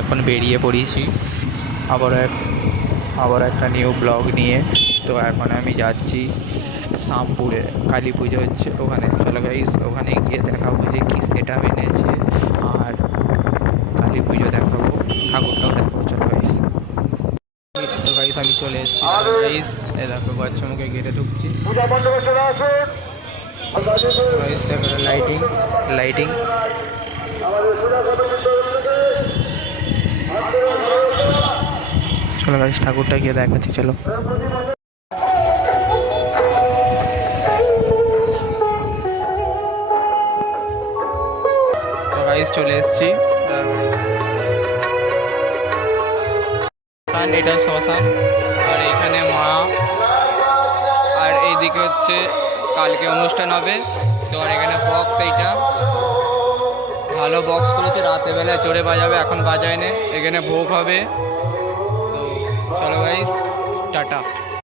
এখন বেরিয়ে পড়েছি আবার একটা নিউ ব্লগ নিয়ে। তো এখন আমি যাচ্ছি শ্যামপুরে, কালী পুজো হচ্ছে ওখানে। চলো গাইস, ওখানে গিয়ে দেখাবো যে কী সেট আপ এনেছে, আর কালী পুজো দেখাবো, ঠাকুরটাও দেখাবো। চলো গাইস। তো গাইস আমি চলে এসেছি গাইস, এ দেখো বাচ্চা মুখে গেটে ঢুকছি। গাইস দেখো লাইটিং লাইটিং। চলো গাইস ঠাকুরটা গিয়ে দেখাচ্ছি, চলো। তো গাইস চলে এসেছি, এটা শ্মশান, আর এখানে মা, আর এইদিকে হচ্ছে কালকে অনুষ্ঠান হবে। তো আর এখানে বক্স, এইটা ভালো বক্স করেছে, রাতের বেলায় চড়ে বাজাবে, এখন বাজায় না। এখানে ভোগ হবে। তো চলো গাইস, টাটা।